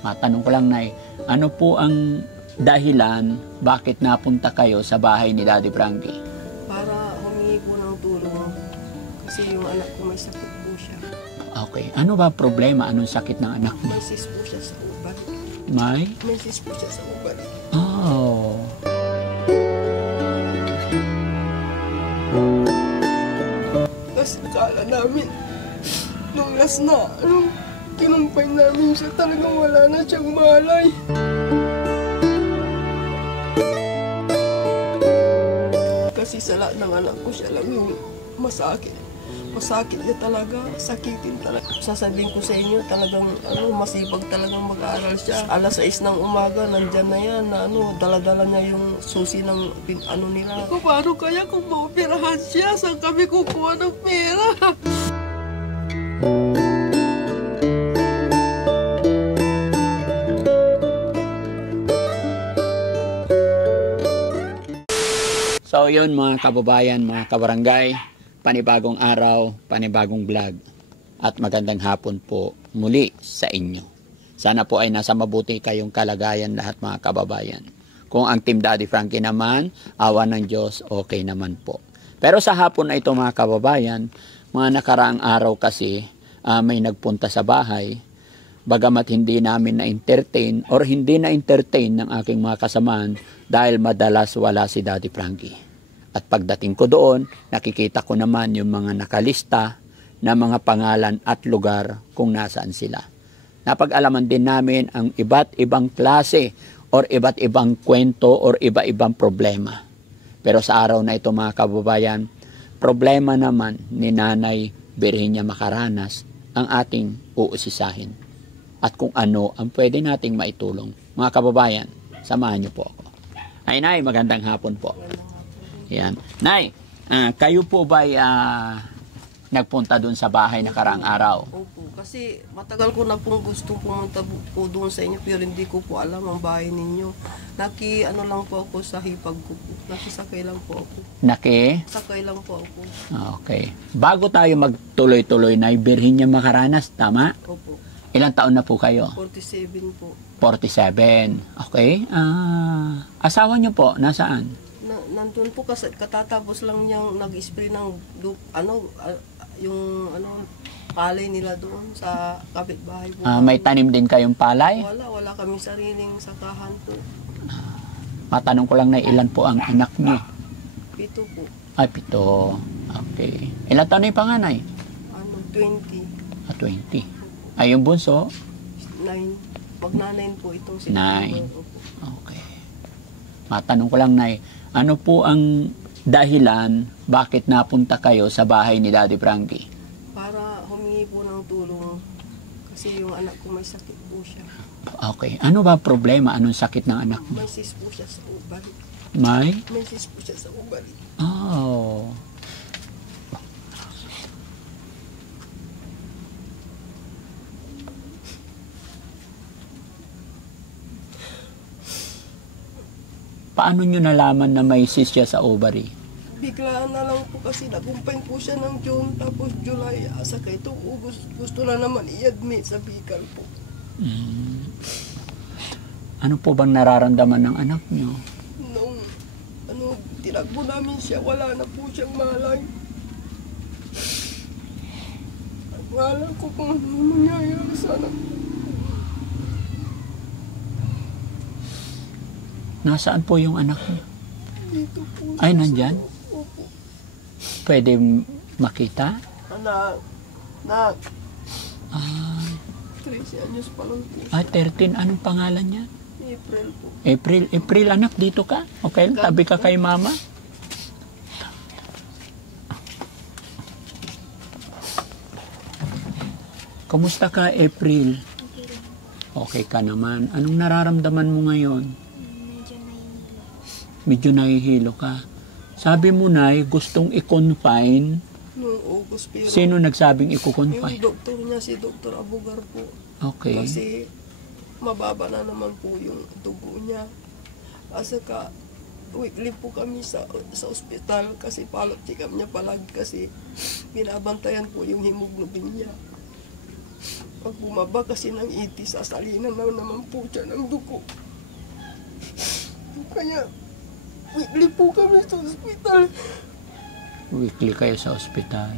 Matanong ko lang, Nay, ano po ang dahilan bakit napunta kayo sa bahay ni Daddy Frankie? Para humingi po ng tulong. Kasi yung anak ko may sakit po siya. Okay. Ano ba problema? Anong sakit ng anak mo? May cyst po siya sa uban. May? May cyst po siya sa uban. Oh. Tapos akala namin, nung last na, kinumpay namin siya, talagang wala na siyang malay. Kasi sa lahat ng anak ko, siya lang yung masakit. Masakit niya talaga, sakitin talaga. Sasabihin ko sa inyo, talagang masipag talagang mag-aaral siya. Alas 6 ng umaga, nandyan na yan, na dala-dala niya yung susi ng nila. Paano kaya kung maoperahan siya? Saan kami kukuha ng pera? So yun mga kababayan, mga kabarangay, panibagong araw, panibagong vlog at magandang hapon po muli sa inyo. Sana po ay nasa mabuti kayong kalagayan lahat mga kababayan. Kung ang Team Daddy Frankie naman, awa ng Diyos, okay naman po. Pero sa hapon na ito mga kababayan, mga nakaraang araw kasi may nagpunta sa bahay, bagamat hindi namin na-entertain or hindi na-entertain ng aking mga kasamaan dahil madalas wala si Daddy Frankie. At pagdating ko doon, nakikita ko naman yung mga nakalista na mga pangalan at lugar kung nasaan sila. Napag-alaman din namin ang iba't ibang klase or iba't ibang kwento or iba-ibang problema. Pero sa araw na ito mga kababayan, problema naman ni Nanay Virginia Macaranas ang ating uusisahin. At kung ano ang pwede nating maitulong. Mga kababayan, samahan niyo po ako. Ay Nay, magandang hapon po. Yan. Nay, kayo po ba nagpunta doon sa bahay na karaang araw? Opo, kasi matagal ko na pong gusto pumunta po doon sa inyo pero hindi ko po alam ang bahay ninyo. Lang po ako sa hipag ko po. Nakisakay lang po ako. Sakay lang po ako. Okay. Bago tayo magtuloy-tuloy, Nay Virginia Macaranas, tama? Opo. Ilang taon na po kayo? 47 po. 47. Okay. Asawa niyo po, nasaan? Nandun po kasi katatapos lang niyang nag-spray ng palay nila doon sa kapitbahay po. May tanim din kayong palay? Wala kami sariling sakahan po. Matanong ko lang na ilan po ang anak niyo? 7 po. Ay, 7. Okay. Ilan taon na yung panganay? 20. 20. Ay, yung bunso? 9. Magna-9 po itong si 9. Okay. Matanong ko lang, Nay, ano po ang dahilan bakit napunta kayo sa bahay ni Daddy Frankie? Para humingi po ng tulong kasi yung anak ko may sakit po siya. Okay. Ano ba problema? Anong sakit ng anak mo? May cyst po siya sa uban. May cyst po siya sa uban. Oh. Paano nyo nalaman na may cyst siya sa ovary? Biglaan na lang po kasi nakumpay po siya ng June tapos July. Saka itong August gusto na naman i-admit sa Bicol po. Ano po bang nararamdaman ng anak nyo? Nung tinakbo namin siya, wala na po siyang malay. Wala ko kung ano mangyayari sa anak ko. Nasaan po yung anak niyo? Dito po. Ay, nandyan? Opo. Pwede makita? Anak. 13 anyos pa lang po. 13. Anong pangalan niya? April po. April, anak, dito ka? Okay, tabi ka kay mama. Kumusta ka, April? Okay ka naman. Anong nararamdaman mo ngayon? Medyo nahihilo ka. Sabi mo na, gustong i-confine. Noong August pero... Sino nagsabing i-confine? Yung doktor niya, si Dr. Abugar po. Okay. Kasi mababa na naman po yung dugo niya. Saka weekly po kami sa ospital kasi follow-up check-up niya palagi kasi binabantayan po yung hemoglobin niya. Pag bumaba kasi ng itis, sasalinan na naman po siya ng dugo. Kaya, weekly po kami sa ospital. Weekly kayo sa ospital.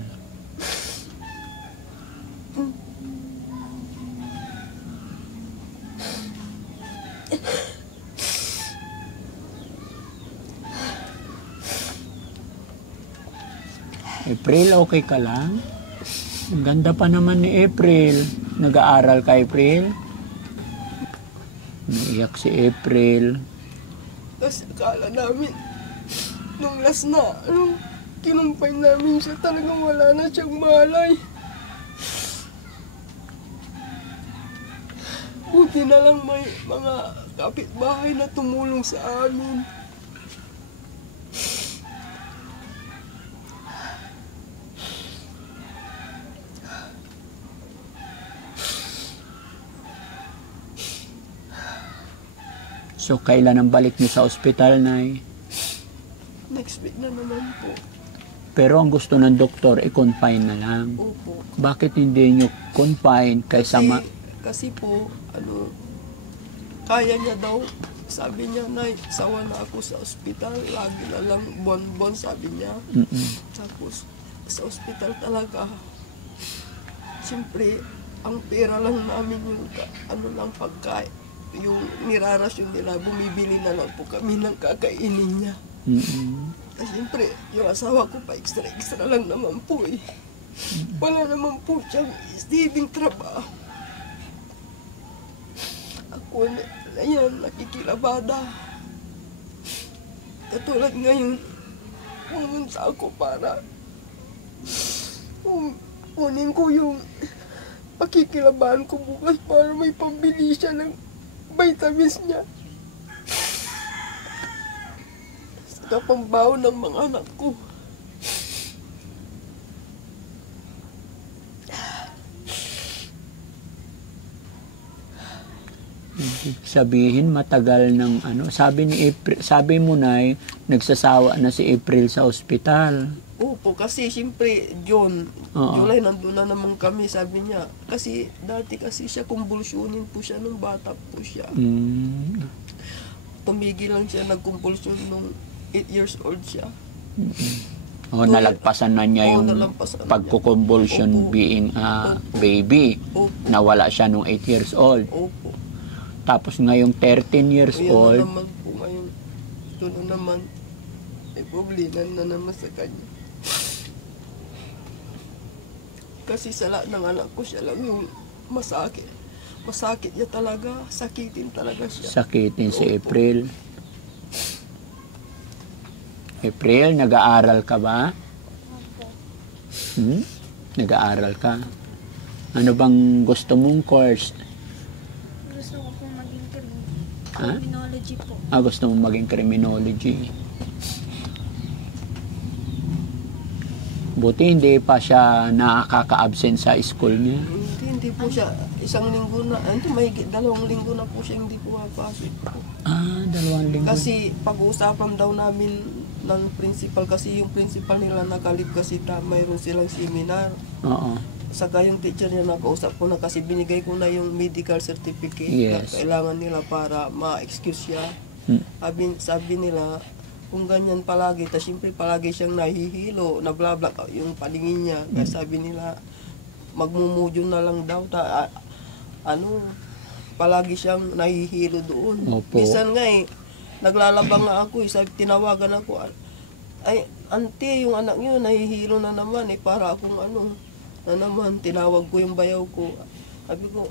April, okay ka lang? Ang ganda pa naman ni April. Nag-aaral ka, April? Naiyak si April. Kasi akala namin, nung last na, kinumpay namin siya, talagang wala na siyang malay. Buti na lang may mga kapitbahay na tumulong sa amin. So, kailan ang balik niyo sa ospital, Nay? Next week na naman po. Pero ang gusto ng doktor, i-confine na lang. Opo. Bakit hindi niyo confine kaysa Kasi po, kaya niya daw. Sabi niya, Nay, sawa na ako sa ospital. Lagi na lang bon-bon, sabi niya. Tapos, sa ospital talaga. Siyempre, ang pera lang namin yung pagkain. Yung nirarasyon nila, bumibili na lang po kami ng kakainin niya. Kasi siyempre, yung asawa ko pa extra lang naman po eh. Wala naman po siyang steadying trabaho. Ako na yan, nakikilabada. Katulad ngayon, pumunta ako para kunin ko yung pakikilabahan ko bukas para may pambili siya ng vitamins niya. Sa pambaho ng mga anak ko. sabihin matagal ng sabi ni April, sabi mo na nagsasawa na si April sa ospital. Opo, kasi siyempre, July, nandun na naman kami, sabi niya. Kasi, dati kasi siya, kumbulsyonin po siya nung bata po siya. Tumigil lang siya, nagkumbulsyon nung 8 years old siya. Nalagpasan na niya yung pagkukumbulsyon being baby. Opo. Nawala siya nung 8 years old. Opo. Tapos ngayong 13 years old. Na naman po ngayon. Ito na naman, may problema na naman sa kanya. Kasi sa lahat ng anak ko, siya lang yung masakit. Masakit niya talaga, sakitin talaga siya. Sakitin si April. April, nag-aaral ka ba? Nag-aaral ka? Ano bang gusto mong course? Gusto ko pong maging criminology po. Gusto mong maging criminology. Buti hindi pa siya nakaka-absent sa school niya. Hindi po siya. Isang linggo na, mahigit 2 linggo na po siya hindi pumapasok po. 2 linggo. Kasi pag-uusapan daw namin ng principal, kasi yung principal nila nakalip kasi mayroon silang seminar. Oo. Saka yung teacher niya nakausap ko na kasi binigay ko na yung medical certificate na Yes. kailangan nila para ma-excuse siya. Sabi nila, kung ganyan palagi, tas siyempre palagi siyang nahihilo, nablablak yung paningin niya. Kaya sabi nila, magmumudyo na lang daw. Palagi siyang nahihilo doon. Opo. Minsan nga naglalaba nga ako, sabi, tinawagan ako, ay, auntie, yung anak niyo nahihilo na naman para akong na naman, tinawag ko yung bayaw ko. Sabi ko,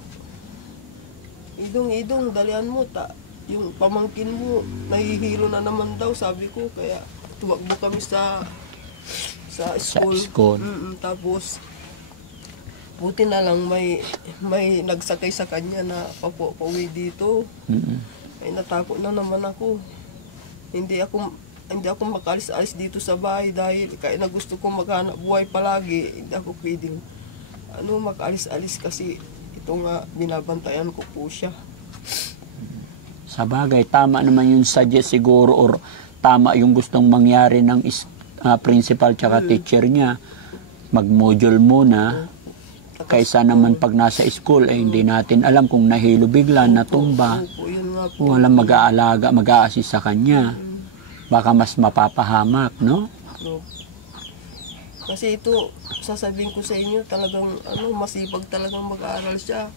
idong, dalian mo, yung pamangkin mo, nahihilo na naman daw, sabi ko, kaya tumakbo kami sa school. Tapos, buti na lang may nagsakay sa kanya na pauwi dito. Ay natakot na naman ako. Hindi ako makalis-alis dito sa bahay dahil kaya na gusto ko maghanap buhay palagi. Hindi ako pwedeng makaalis-alis kasi ito nga binabantayan ko po siya. Sa bagay, tama naman yung suggest siguro or tama yung gustong mangyari ng principal tsaka teacher niya. Mag-module muna. Kaysa naman pag nasa school, hindi natin alam kung nahilo bigla, natumba. Opo, yun nga po. Walang mag-aalaga, mag-a-assist sa kanya. Baka mas mapapahamak, no? Opo. Kasi ito, sasabihin ko sa inyo, talagang masipag talagang mag-aaral siya.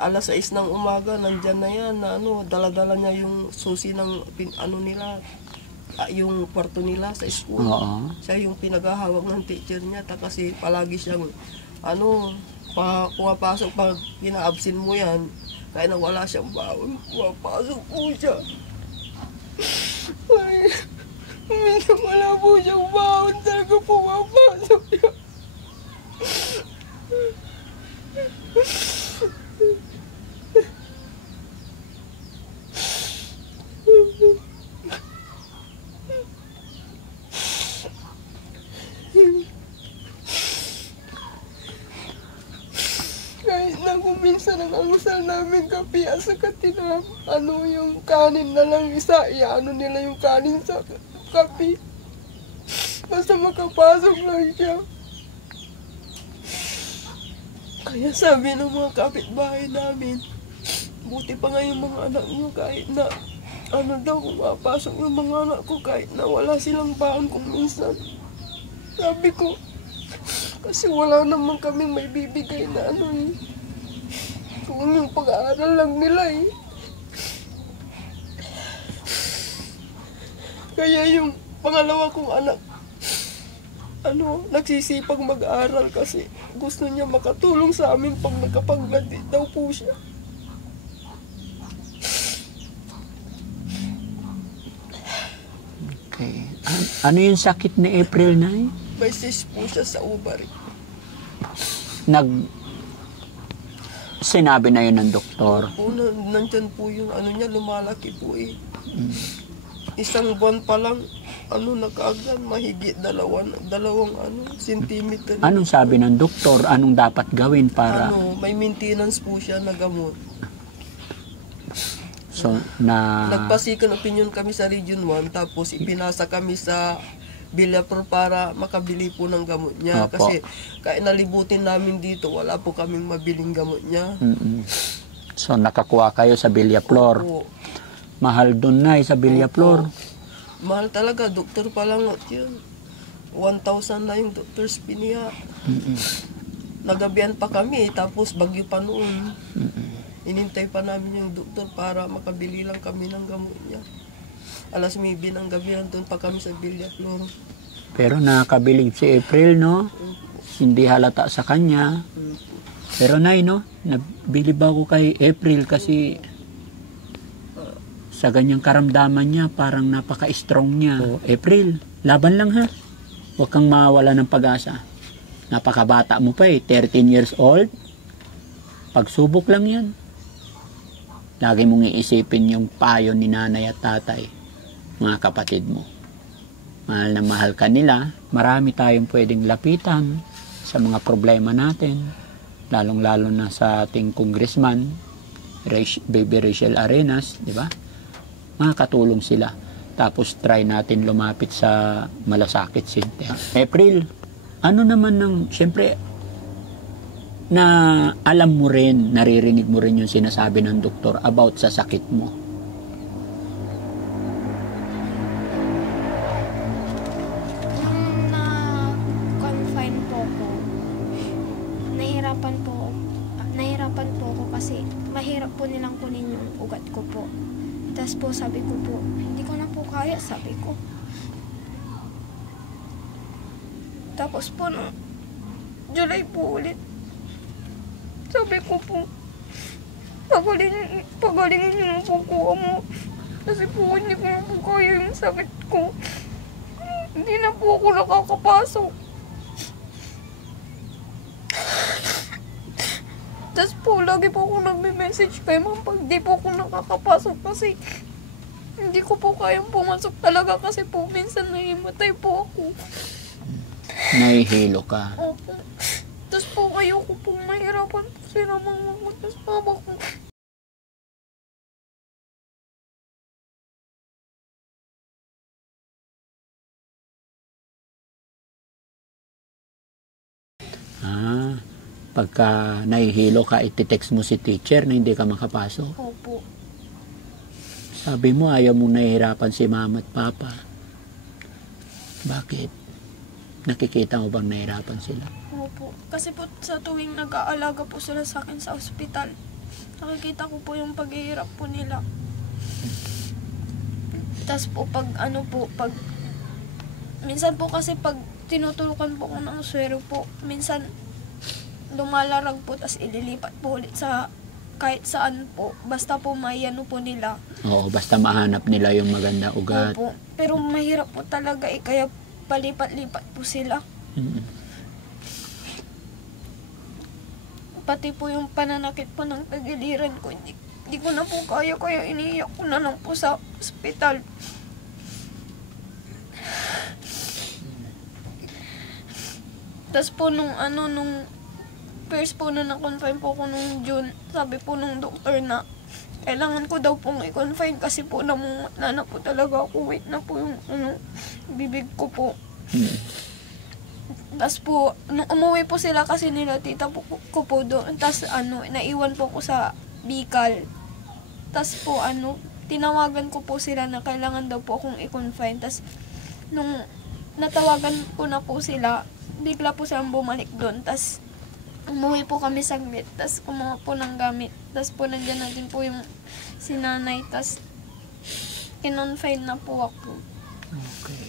Alas 6 ng umaga, nandyan na yan, na dala-dala niya yung susi ng nila, yung kwarto nila sa school. Oo. Siya yung pinaghahawak ng teacher niya, kasi palagi siyang, pumapasok pag kina-absent mo yan, kaya na wala siyang baon, pumapasok po siya. Ay, minsan wala po siyang baon, talaga pumapasok siya. Kahit na kung minsan ang almusal namin kape at saka yung kanin na lang isa, nila yung kanin sa kape. Basta makapasok lang siya. Kaya sabi ng mga kapitbahay namin, buti pa nga yung mga anak niyo kahit na kung mapasok yung mga anak ko kahit na wala silang baon kung minsan. Sabi ko, kasi wala naman kaming may bibigay na kung yung pag-aaral lang nila Kaya yung pangalawa kong anak, nagsisipag mag-aaral kasi gusto niya makatulong sa amin pag nagkapag-graduate daw po siya. Okay. Ano yung sakit ni April, Nay? May cyst po siya sa ovary. Sinabi na yun ng doktor. Nandyan po yung niya, lumalaki po Isang buwan pa lang, nakaagad, mahigit dalawang sentimeter. Anong sabi ng doktor? Anong dapat gawin para... May maintenance po siya na gamot. So, na... Nagpa-second opinion kami sa Region 1, tapos ipinasa kami sa Villapur para makabili po ng gamot niya. Opo. Kasi kahit nalibutin namin dito, wala po kaming mabiling gamot niya. So, nakakuha kayo sa Villaflor. Opo. Mahal dun na sa Villaflor. Mahal talaga, doktor pa lang yun. 1,000 na yung doktor's piniya. Nagabihan pa kami, tapos bagyo pa noon. Inintay pa namin yung doktor para makabili lang kami ng gamot niya. Alas 9 ng gabi, nandun pa kami sa Villaflor. Pero nakabilib si April, no? Hindi halata sa kanya. Pero Nay, no? Nabilib ako kay April kasi sa ganyang karamdaman niya, parang napaka-strong niya. So, April, laban lang ha. Huwag kang mawala ng pag-asa. Napakabata mo pa 13 years old. Pagsubok lang yan. Lagi mong iisipin yung payo ni nanay at tatay, mga kapatid mo. Mahal na mahal ka nila. Marami tayong pwedeng lapitan sa mga problema natin. Lalong-lalo na sa ating congressman, Baby Rachel Arenas, di ba? Makakatulong sila. Tapos try natin lumapit sa Malasakit Center. April, ano naman siyempre, na alam mo rin, naririnig mo rin yung sinasabi ng doktor about sa sakit mo. Nung na-confine po ko, nahirapan po ako kasi mahirap po nilang kunin yung ugat ko po. Tapos po sabi ko po, hindi ko na po kaya, sabi ko. Tapos po no, July po ulit. Sabi ko po, pagalingin niyo na po kuha mo. Kasi po hindi ko na po kaya yung sakit ko. Hindi na po ako nakakapasok. Tapos po, lagi po ako nagme-message kay ma'am pag di po ako nakakapasok kasi hindi ko po kayang pumasok talaga kasi po minsan nahimatay po ako. Nahihilo ka. Opo. Tapos po ayoko po mahirapan po sila mama ko. Tapos mama ko. Pagka nahihilo ka, iti-text mo si teacher na hindi ka makapasok. Opo. Sabi mo, ayaw mo nahihirapan si mama at papa. Bakit? Nakikita mo bang nahihirapan sila? Opo. Kasi po sa tuwing nag-aalaga po sila sa akin sa ospital, nakikita ko po yung paghihirap po nila. Tapos po pag minsan po kasi pag tinutulukan po ko ng swero po, minsan lumalarag po, tapos ililipat po ulit sa kahit saan po. Basta po may po nila. Oo, basta mahanap nila yung maganda ugat. Opo. Pero mahirap po talaga kaya palipat-lipat po sila. Mm. Pati po yung pananakit po ng tagiliran ko, hindi ko na po kaya iniiyak ko na lang po sa ospital. Tapos po nung first po na na-confine po ko nung June, sabi po nung doktor na kailangan ko daw pong i-confine kasi po namumutla na po talaga ako. Wait na po yung bibig ko po. Tapos po, nung umuwi po sila kasi nila tita ko po doon. Tapos naiwan po ko sa Bicol. Tapos po tinawagan ko po sila na kailangan daw po akong i-confine. Tapos nung natawagan ko na po sila, bigla po silang bumalik doon. Tapos umuwi po kami saglit. Tapos kumuha po ng gamit. Tapos po nandiyan natin po yung sinanay. Tapos kinonfine na po ako. Okay.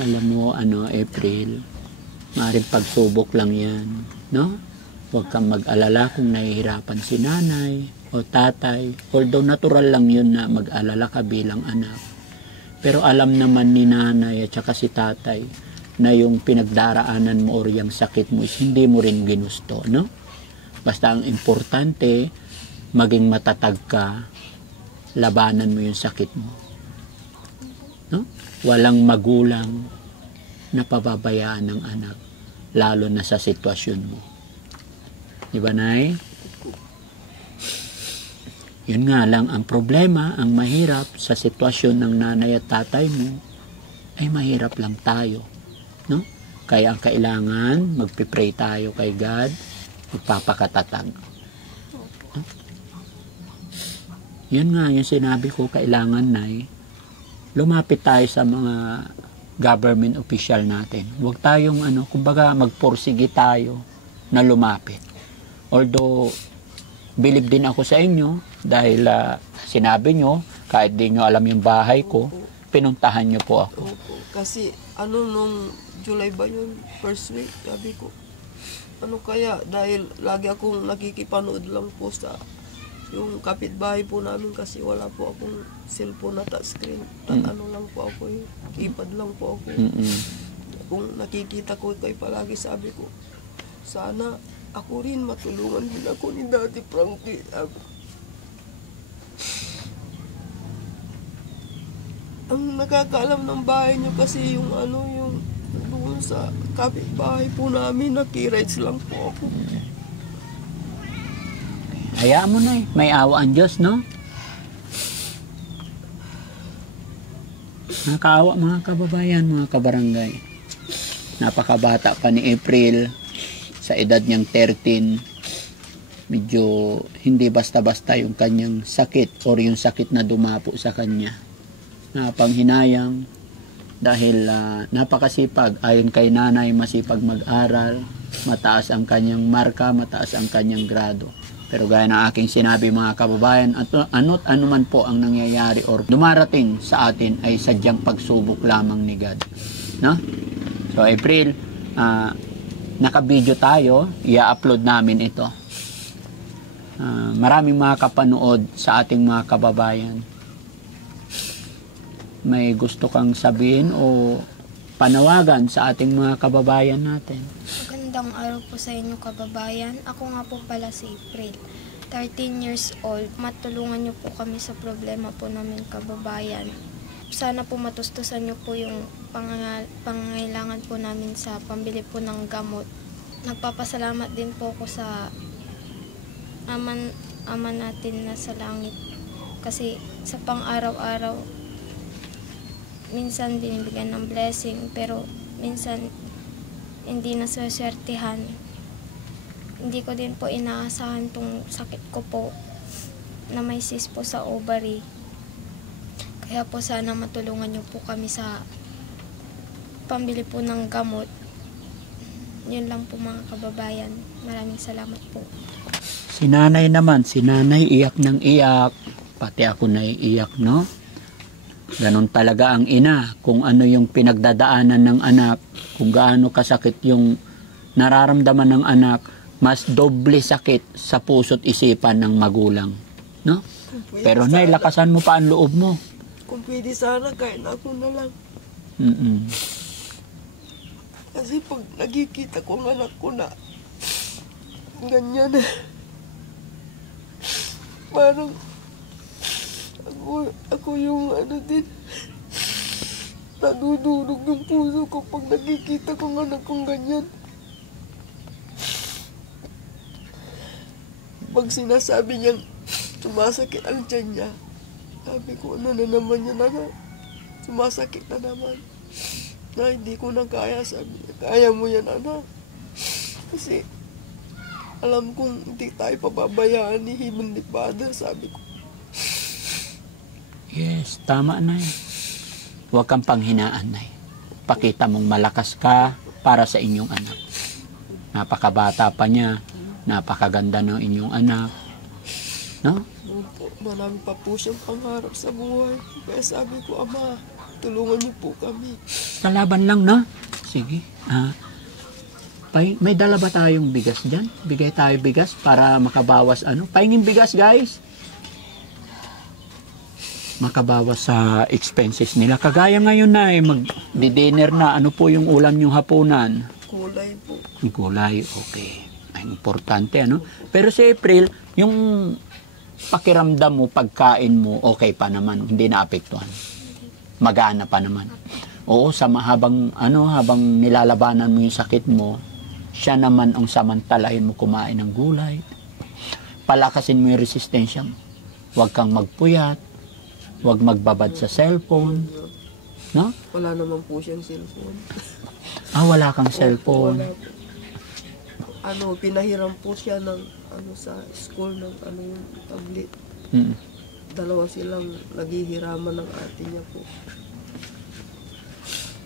Alam mo, April, maaaring pagsubok lang yan, no? Huwag kang mag-alala kung nahihirapan si nanay o tatay. Although natural lang yun na mag-alala ka bilang anak. Pero alam naman ni nanay at saka si tatay na yung pinagdaraanan mo o yung sakit mo is hindi mo rin ginusto, no? Basta ang importante, maging matatag ka, labanan mo yung sakit mo. No? Walang magulang na pababayaan ng anak, lalo na sa sitwasyon mo. Di ba, Nay? Yun nga lang, ang problema, ang mahirap sa sitwasyon ng nanay at tatay mo, ay mahirap lang tayo. No? Kaya ang kailangan, magpipray tayo kay God, magpapakatatag. No? Yun nga, yung sinabi ko, kailangan, Nay, lumapit tayo sa mga government official natin. Huwag tayong kumbaga magporsige tayo na lumapit. Although believe din ako sa inyo dahil sinabi nyo kahit di nyo alam yung bahay ko, pinuntahan nyo po ako. Opo. Kasi nung July ba yun, first week, sabi ko, kaya dahil lagi akong nakikipanood lang po sa yung kapitbahay po namin kasi wala po akong cellphone na touchscreen. Lang po ako keypad lang po ako. Kung nakikita ko kayo palagi, sabi ko, sana ako rin matulungan din ako ni Daddy Frankie. Ang nakakaalam ng bahay niyo kasi yung yung doon sa kapitbahay po namin, nakirides lang po ako. Hayaan mo, na may awa ang Diyos, no? Nakakaawa mga kababayan, mga kabarangay. Napakabata pa ni April, sa edad niyang 13. Medyo hindi basta-basta yung kanyang sakit or yung sakit na dumapo sa kanya. Napanghinayang dahil napakasipag. Ayon kay nanay, masipag mag-aral, mataas ang kanyang marka, mataas ang kanyang grado. Pero gaya ng aking sinabi mga kababayan, ano't ano man po ang nangyayari or dumarating sa atin ay sadyang pagsubok lamang ni God. No? So April, naka-video tayo, i-upload namin ito. Maraming mga kapanood sa ating mga kababayan. May gusto kang sabihin o panawagan sa ating mga kababayan natin? Magandang araw po sa inyo kababayan. Ako nga po pala si April, 13 years old. Matulungan niyo po kami sa problema po namin kababayan. Sana po matustusan niyo po yung pangangailangan po namin sa pambili po ng gamot. Nagpapasalamat din po ako sa Ama natin na sa langit. Kasi sa pang-araw-araw, minsan binibigyan ng blessing, pero minsan hindi nasaswertihan. Hindi ko din po inaasahan tong sakit ko po na may cyst po sa ovary. Kaya po sana matulungan niyo po kami sa pambili po ng gamot. Yun lang po mga kababayan. Maraming salamat po. Si nanay naman, si nanay iyak ng iyak. Pati ako naiiyak, no? Ganon talaga ang ina. Kung ano yung pinagdadaanan ng anak, kung gaano kasakit yung nararamdaman ng anak, mas doble sakit sa puso't isipan ng magulang, no? Pero nay, lakasan mo pa ang loob mo. Kung pwede sana, kahit ako na lang. Kasi pag nakikita ko ang anak ko na ganyan, parang ako yung din, nadudurog yung puso ko pag nakikita ko ang anak kong ganyan. Pag sinasabi niyang sumasakit ang tiyan niya, sabi ko, ano na naman yan, anak? Sumasakit na naman. Na hindi ko na kaya, sabi niya. Kaya mo yan, anak. Kasi alam kong hindi tayo pababayaan ni Heavenly Father, sabi ko. Yes, tama na yun. Huwag kang panghinaan, nay. Pakita mong malakas ka para sa inyong anak. Napakabata pa niya. Napakaganda ng inyong anak. No? Opo, marami pa po siyang pangarap sa buhay. Kaya sabi ko, Ama, tulungan niyo po kami. Kalaban lang, no? Sige. May dala ba tayong bigas dyan? Bigay tayo bigas para makabawas Pahingin bigas, guys. Makabawas sa expenses nila. Kagaya ngayon na mag-dinner na. Ano po yung ulam niyong hapunan? Kulay po. Gulay, okay. Ay, importante, Pero si April, yung pakiramdam mo, pagkain mo, okay pa naman. Hindi naapektuhan. Magana pa naman. Oo, habang nilalabanan mo yung sakit mo, siya naman ang samantalahin mo kumain ng gulay. Palakasin mo yung resistensya mo. Huwag kang magpuyat. Huwag magbabad sa cellphone. No? Wala naman po siyang cellphone. Wala kang cellphone. Wala po. Pinahiram po siya ng sa school ng yung tablet. Dalawa silang naghihiraman ng ate niya po.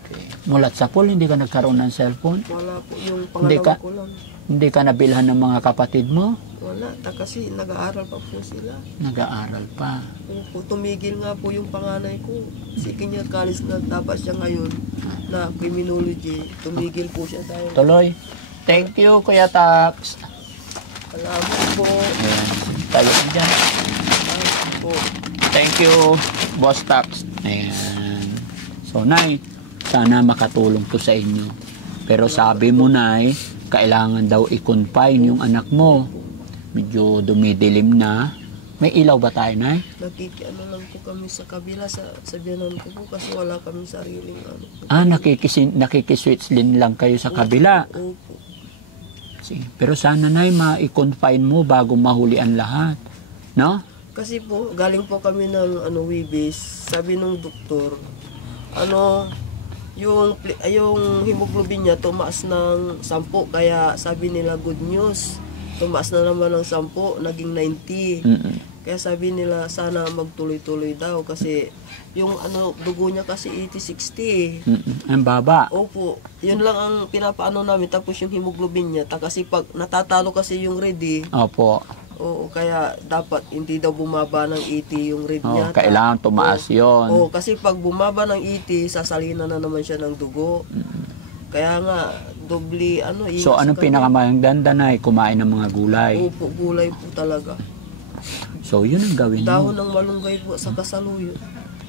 Okay. Mulat sa pool, hindi ka nagkaroon ng cellphone? Wala po, yung pangalawa ko lang. Hindi ka nabilhan ng mga kapatid mo? Wala, kasi nag-aaral pa po sila. Nag-aaral pa. Opo, tumigil nga po yung panganay ko. Second year college na dapat siya ngayon na criminology. Tumigil po siya dahil. Tuloy. Thank you, Kuya Tax. Salamat po. Ayan. Tayo dyan. Salamat po. Thank you, Boss Tax. Ayan. So, Nay, sana makatulong to sa inyo. Pero sabi mo, Nay, kailangan daw i-confine yung anak mo. Medyo dumidilim na. May ilaw ba tayo, Nay? Lang po kami sa kabila sa biyanan ko po kasi wala kami sariling Nakikiswitch lang kayo sa kabila. Opo. Sige. Pero sana, Nay, ma-confine mo bago mahuli ang lahat. No? Kasi po, galing po kami ng Wibis. Sabi nung doktor, yung hemoglobin niya tumaas ng 10. Kaya sabi nila good news. Tumaas na naman ng 10, naging 90. Kaya sabi nila sana magtuloy-tuloy daw kasi yung dugo niya kasi 80-60. Ang baba. Opo. Yun lang ang pinapaano namin. Tapos yung hemoglobin niya. Kasi pag natatalo kasi yung red Opo. Oo, kaya dapat hindi daw bumaba ng 80 yung red niya. Kailangan tumaas yon. Oo, kasi pag bumaba ng 80, sasalina na naman siya ng dugo. Kaya nga, doble So, anong pinakamaganda, Nay? Kumain ng mga gulay? Opo, gulay po talaga. So, yun ang gawin mo. Dahon ng malunggay po sa kasaluyo.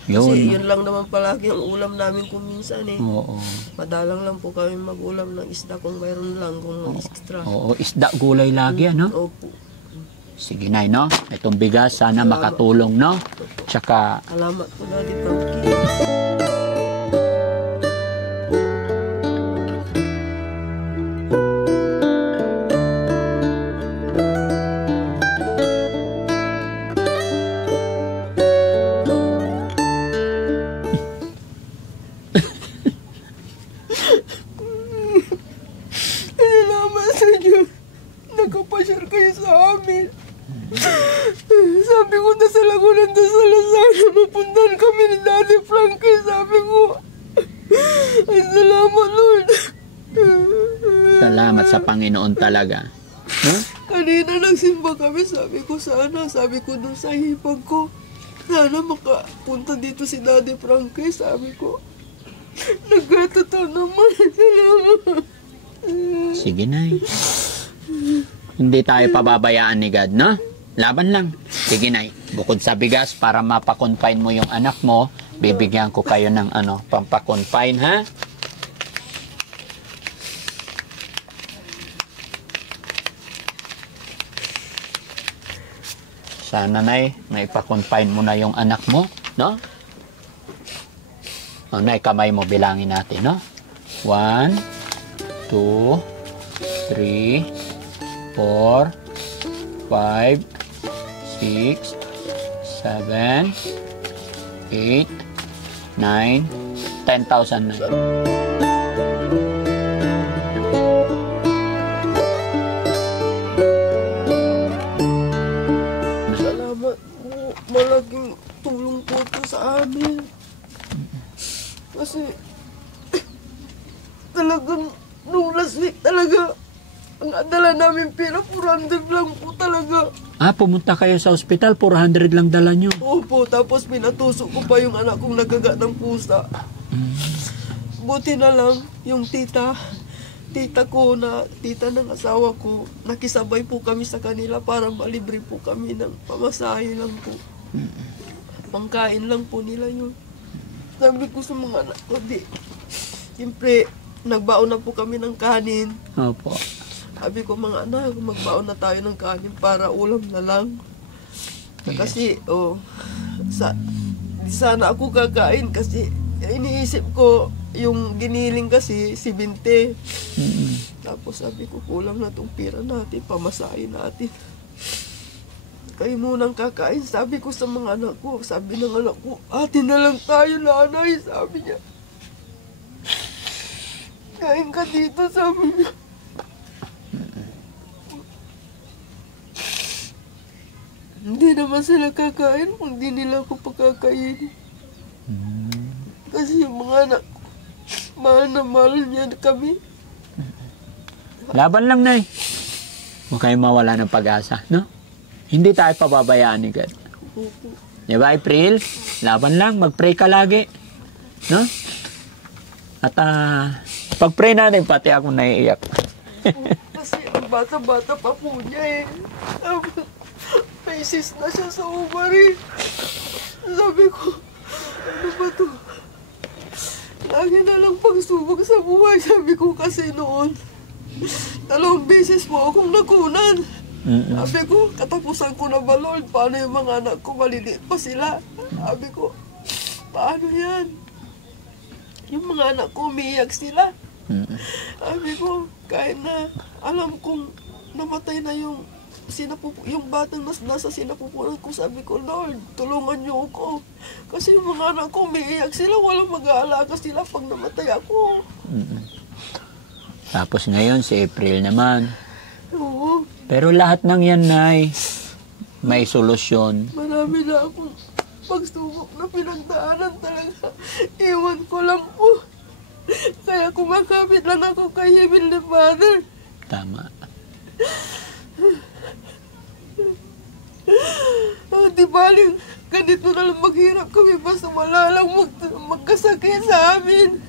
Yun. Kasi yun lang naman palagi ang ulam namin kung minsan Oo. Madalang lang po kami mag-ulam ng isda kung mayroon lang, kung extra. Oo, isda, gulay lagi, Opo. Sige, Nay, no? Itong bigas, sana makatulong, no? Tsaka, Salamat po, Daddy Frankie. Salamat sa Diyos. ko nandun sa Lazada, mapuntan kami ni Daddy Frankie. Sabi ko, ay salamat Lord. Salamat sa Panginoon talaga. Huh? Kanina nagsimba kami, sabi ko dun sa hipag ko, sana makapunta dito si Daddy Frankie, sabi ko. Nagkatotoo naman, salamat. Sige, Nay. Hindi tayo pababayaan ni God, no? Laban lang. Sige, Nay. Bukod sa bigas, para mapakonfine mo yung anak mo, bibigyan ko kayo ng pampakonfine, ha? Sana, Nay, may pakonfine mo na yung anak mo, no? O, Nay, kamay mo, bilangin natin, no? 1, 2, 3, 4, 5, 6, 7, 8, 9, 10,000 na. Salamat po. Malaking tulong po ito sa amin. Kasi talagang nung last week talaga ang dala namin pera, 400 lang po talaga. Pumunta kayo sa ospital, 400 lang dala nyo. Opo, tapos pinatusok ko pa yung anak kong nagagat ng pusa. Buti na lang yung tita ng asawa ko, nakisabay po kami sa kanila para malibre po kami ng pamasahe lang po. Pangkain lang po nila yun. Sabi ko sa mga anak ko, siyempre, nagbaon na po kami ng kanin. Opo. Sabi ko, mga anak, magbaon na tayo ng kanin para ulam na lang. Kasi, sana ako kakain kasi iniisip ko, yung giniling kasi, 70. Tapos sabi ko, kulang na itong pera natin, pamasahin natin. Kayo munang kakain, sabi ko sa mga anak ko. Sabi ng anak ko, atin na lang tayo, nanay, sabi niya. Kain ka dito, sabi niya. Hindi naman sila kakain kung di nila ako pakakain. Kasi yung mga anak ko, mahal na mahal niya kami. Laban lang, Nay. Huwag kayong mawala ng pag-asa, no? Hindi tayo pababayaan ni God. Diba, April? Laban lang, mag-pray ka lagi. No? At pag-pray natin, pati ako naiiyak. Kasi ang bata-bata pa po niya eh. May cyst na siya sa ovary. Sabi ko, ano ba to? Lagi na lang pagsubok sa buhay. Sabi ko kasi noon, 2 beses po akong nakunan. Sabi ko, katapusan ko na ba, Lord? Paano yung mga anak ko? Maliliit pa sila. Sabi ko, paano yan? Yung mga anak ko, umiiyak sila. Sabi ko, kahit na alam kong namatay na yung batang nasa sinapupunan ko, sabi ko, Lord, tulungan niyo ako. Kasi yung mga anak ko, umiiyak sila. Walang mag-aalaga sila pag namatay ako. Tapos ngayon, si April naman. Oo. Pero lahat ng yan, Nay, may solusyon. Marami na akong pagsubok na pinagdaanan talaga. Iwan ko lang po. Kaya kumakapit lang ako kay Heavenly Father. Tama. Di baling ganito na lang maghirap kami basta wala lang magkasakit sa amin.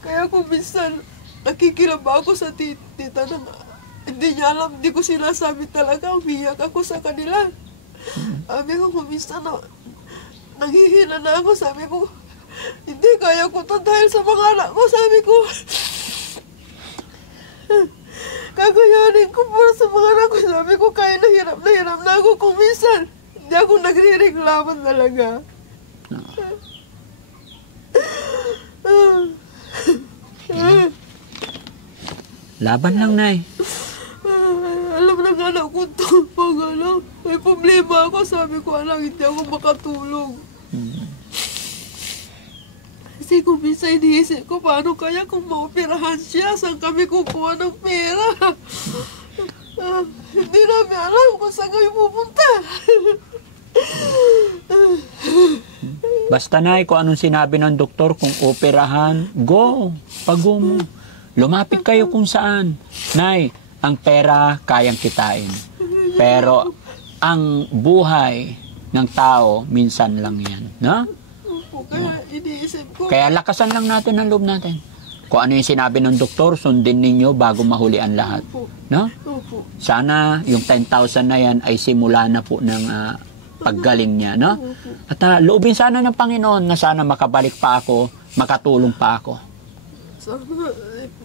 Kaya kung minsan nakikilaba ako sa tita na hindi niya alam, hindi ko sinasabi talaga, umiyak ako sa kanila. Sabi ko kung minsan nanghihina na ako, sabi ko, hindi kaya ko to dahil sa mga anak ko, sabi ko. Kakayanin ko para sa mga anak ko, sabi ko, kaya na hirap na ako kung minsan. Hindi ako nagre-reklaman talaga. Laban lang, Nay. Alam ng anak ko ito, pag may problema ako, sabi ko, anak, hindi ako makatulog. Kasi kung minsan iniisip ko, paano kaya kung maoperahan siya, saan kami kukuha ng pera? Hindi namin alam kung saan kayo pupunta. Basta Nay, kung anong sinabi ng doktor, kung operahan, go. Pago mo. Lumapit kayo kung saan. Nay, ang pera kayang kitain. Pero ang buhay ng tao, minsan lang yan. No? Opo, kaya iniisip ko. Kaya lakasan lang natin ang loob natin. Kung ano yung sinabi ng doktor, sundin ninyo bago mahuli ang lahat. No? Opo. Sana yung 10,000 na yan ay simula na po ng paggaling niya. No? At loobin sana ng Panginoon na sana makabalik pa ako, makatulong pa ako. Sana,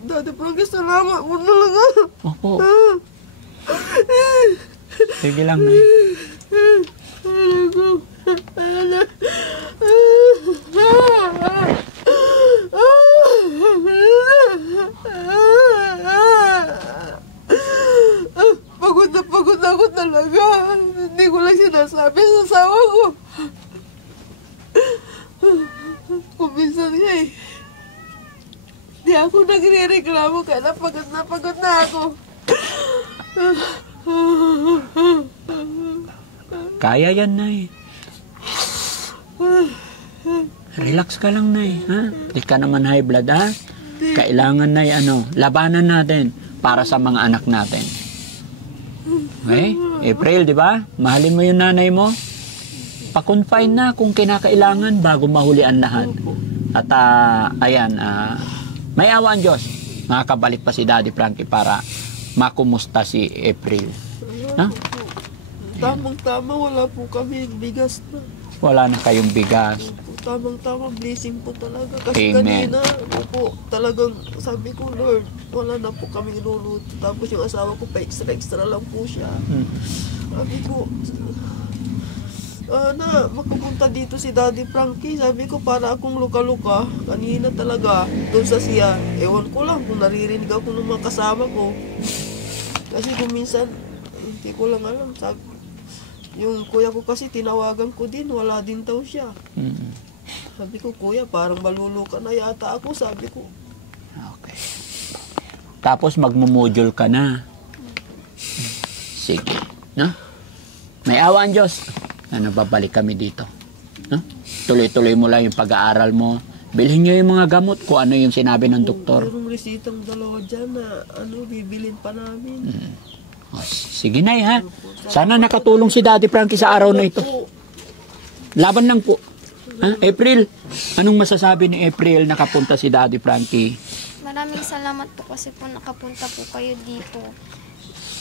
Daddy Frankie, salamat mo na lang. Opo. Sige lang, Nay. Pagod na ako talaga. Hindi ko lang sinasabi sa asawa ko. Kung minsan nga di ako nagre-reklamo kaya pagod na ako. Kaya yan, Nay. Relax ka lang, Nay. Ha? Di ka naman high blood, ha? Kailangan, Nay, labanan natin para sa mga anak natin. Okay? April, di ba? Mahalin mo yung nanay mo. Pa-confine na kung kinakailangan bago mahuli ang lahat. At, may awa ang Diyos. Makakabalik pa si Daddy Frankie para makumusta si April. Ha? Tamang-tama, wala po kami bigas na. Wala na kayong bigas. Tamang-tama, blessing po talaga. Kasi Amen. kanina, po, talagang sabi ko, Lord, wala na po kami iluluto. Tapos yung asawa ko, pa extra lang po siya. Sabi ko, makapunta dito si Daddy Frankie. Sabi ko, para akong luka-luka. Kanina talaga, doon sa siya. Ewan ko lang kung naririnig ako ng mga kasama ko. Kasi kung minsan, hindi ko lang alam. Yung kuya ko kasi tinawagan ko din, wala din daw siya. Sabi ko, kuya, parang maluluka na yata ako. Sabi ko. Okay. Tapos magmumodule ka na. Sige. No? May awa ang Diyos. Babalik kami dito. No? Tuloy-tuloy mo lang yung pag-aaral mo. Bilhin nyo yung mga gamot kung ano yung sinabi ng doktor. Mayroong resitang dalawa dyan na bibilin pa namin. Sige, Nay, ha? Sana nakatulong si Daddy Frankie sa araw na ito. Laban lang po. Ha? April, anong masasabi ni April nakapunta si Daddy Frankie? Maraming salamat po kasi po nakapunta po kayo dito.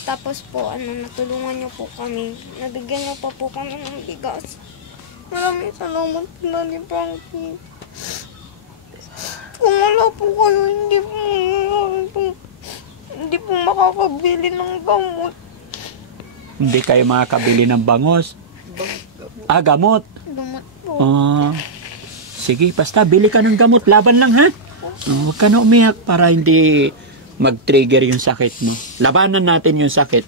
Tapos po, natulungan niyo po kami. Nabigyan niyo pa po kami ng bigas. Maraming salamat po, Daddy Frankie. Kung wala po kayo, hindi po makakabili ng gamot. Hindi kayo makakabili ng bangos? Gamot? Gamot po. Sige, basta bili ka ng gamot. Laban lang, ha? Huwag ka na umiyak para hindi mag-trigger yung sakit mo. Labanan natin yung sakit.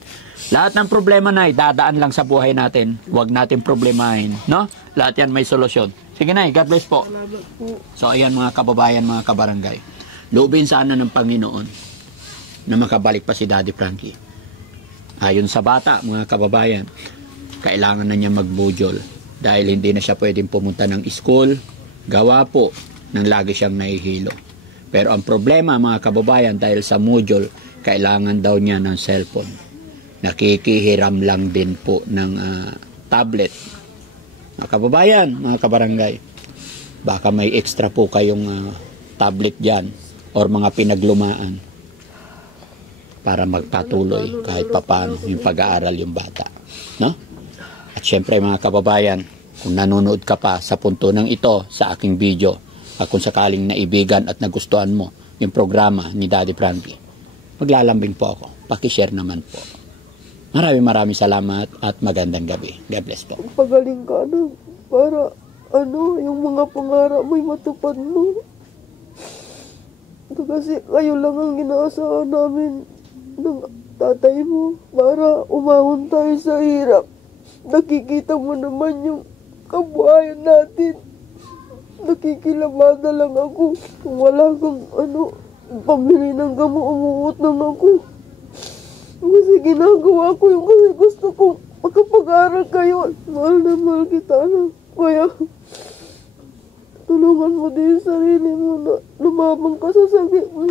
Lahat ng problema na dadaan lang sa buhay natin. Huwag natin problemahin. No? Lahat yan may solusyon. Sige, Nay. God bless po. So, ayan mga kababayan, mga kabarangay. Loobin sana ng Panginoon na makabalik pa si Daddy Frankie. Ayon sa bata, mga kababayan, kailangan na niya magbujol dahil hindi na siya pwedeng pumunta ng school. Gawa po nang lagi siyang nahihilo. Pero ang problema, mga kababayan, dahil sa module, kailangan daw niya ng cellphone. Nakikihiram lang din po ng tablet. Mga kababayan, mga kabarangay, baka may extra po kayong tablet dyan or mga pinaglumaan para magpatuloy kahit papano yung pag-aaral yung bata. No? At syempre mga kababayan, kung nanonood ka pa sa punto ng ito sa aking video, at kung sakaling naibigan at nagustuhan mo yung programa ni Daddy Frankie, maglalambing po ako. Pakishare naman po. Maraming salamat at magandang gabi. God bless po. Pagaling ka na para yung mga pangarap mo'y matupad mo. Kasi kayo lang ang inaasahan namin ng tatay mo para umahon tayo sa hirap. Nakikita mo naman yung kabuhayan natin. Nakikilabada lang ako. Kung wala kang pambili ng gamot, umuot lang ako. Kasi ginagawa ko yung kasi gusto kong makapag-aral kayo. Mahal na mahal kita, anak. Kaya, tulungan mo din yung sarili mo na lumabang ka sa sakit mo.